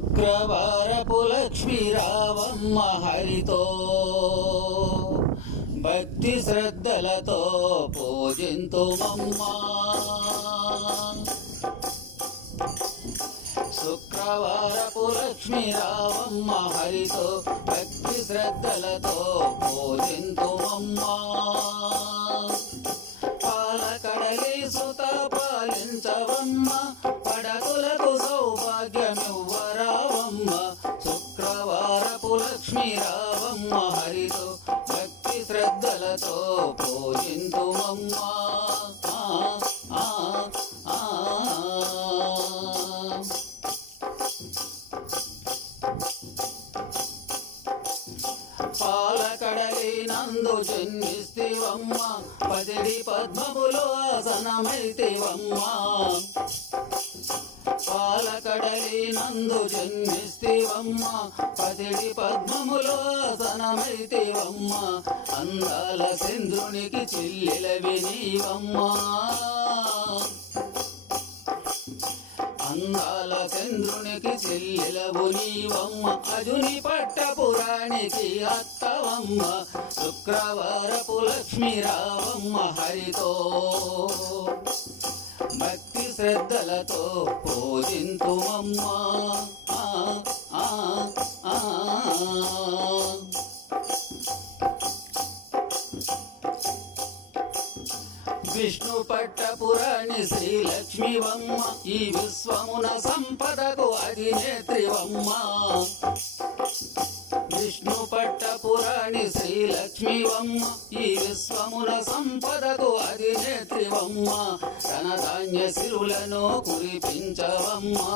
శుక్రవారపు లక్ష్మీ రావమ్మ హరితో భక్తి శ్రద్ధలతో పూజింతుమమ్మా. శుక్రవారపు లక్ష్మీ రావమ్మ హరితో భక్తి శ్రద్ధలతో పూజింతుమమ్మా. పాలకడలి సుత పాలించవమ్మ, పడతులకు సౌభాగ్యమివ్వరావమ్మ. శుక్రవారపు లక్ష్మీ రావమ్మ హరితో భక్తి శ్రద్ధలతో పూజింతుమమ్మా. పాలకడలి నందు జన్మిస్తివమ్మ, పసిడి పద్మములో ఆసనమైతివమ్మ. పాలకడలి నందు జన్మిస్తివమ్మ, పసిడి పద్మములో ఆసనమైతివమ్మ. అందాల చంద్రునికి చెల్లెలవి నీవమ్మా. అందాల చంద్రునికి చెల్లెలవు నీవమ్మ, అజుని పట్టపురానికి అత్తవమ్మ. శుక్రవారపు లక్ష్మీ రావమ్మ హరితో భక్తి శ్రద్ధలతో పూజింతుమమ్మా. విష్ణు పట్టపురాణి శ్రీలక్ష్మివమ్మ, ఈ విశ్వమున సంపదకు అధినేత్రివమ్మ. విష్ణు పట్టపురాణి శ్రీలక్ష్మివమ్మ, ఈ విశ్వమున సంపదకు అధినేత్రివమ్మ. ధనధాన్య సిరులను కురిపించవమ్మా.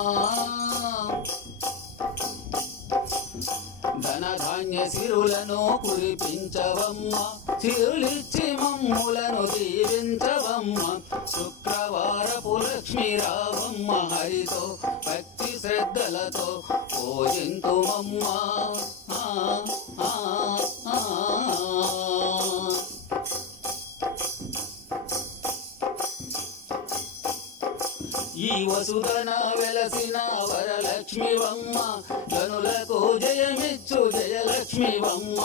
ధనధాన్య సిరులను కురిపించవమ్మ, సిరులిచ్చి మమ్ములను దీవించవమ్మ. శుక్రవారపు లక్ష్మీ రావమ్మ హరితో భక్తి శ్రద్ధలతో పూజింతుమమ్మా. ఈ వసుధన వెలసిన వరలక్ష్మివమ్మ, జనులకు జయమిచ్చు జయలక్ష్మివమ్మ.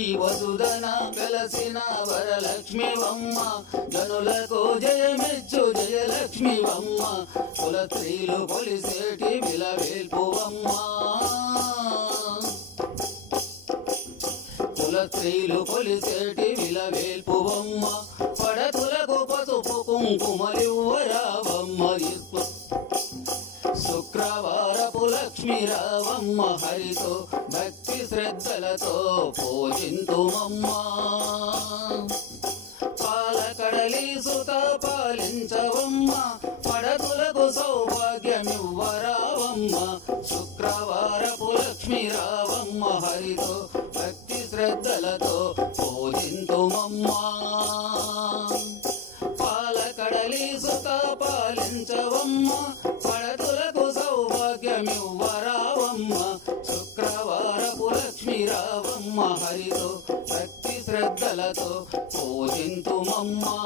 ఈ వసుధన వెలసిన వరలక్ష్మివమ్మ, జనులకు జయమిచ్చు జయలక్ష్మివమ్మ. కులస్త్రీలు కొలిసేటి విలవేల్పువమ్మ. కులస్త్రీలు కొలిసేటి విలవేల్పువమ్మ. పడతులకు పసుపు కుంకుమలివ్వరావమ్మ. శుక్రవారపు లక్ష్మీ రావమ్మ హరితో భక్తి శ్రద్ధలతో పూజింతుమమ్మా. పాలకడలి సుత పాలించవమ్మ, పడతులకు సౌభాగ్యమివ్వరావమ్మ. శుక్రవారపు లక్ష్మీ రావమ్మ హరితో భక్తి శ్రద్ధలతో పూజింతుమమ్మా. పాలకడలి సుత పాలించవమ్మ, పడతులకు సౌభాగ్యమివ్వరావమ్మ. శుక్రవారపు లక్ష్మీ రావమ్మ హరితో భక్తి శ్రద్ధలతో పూజింతుమమ్మా.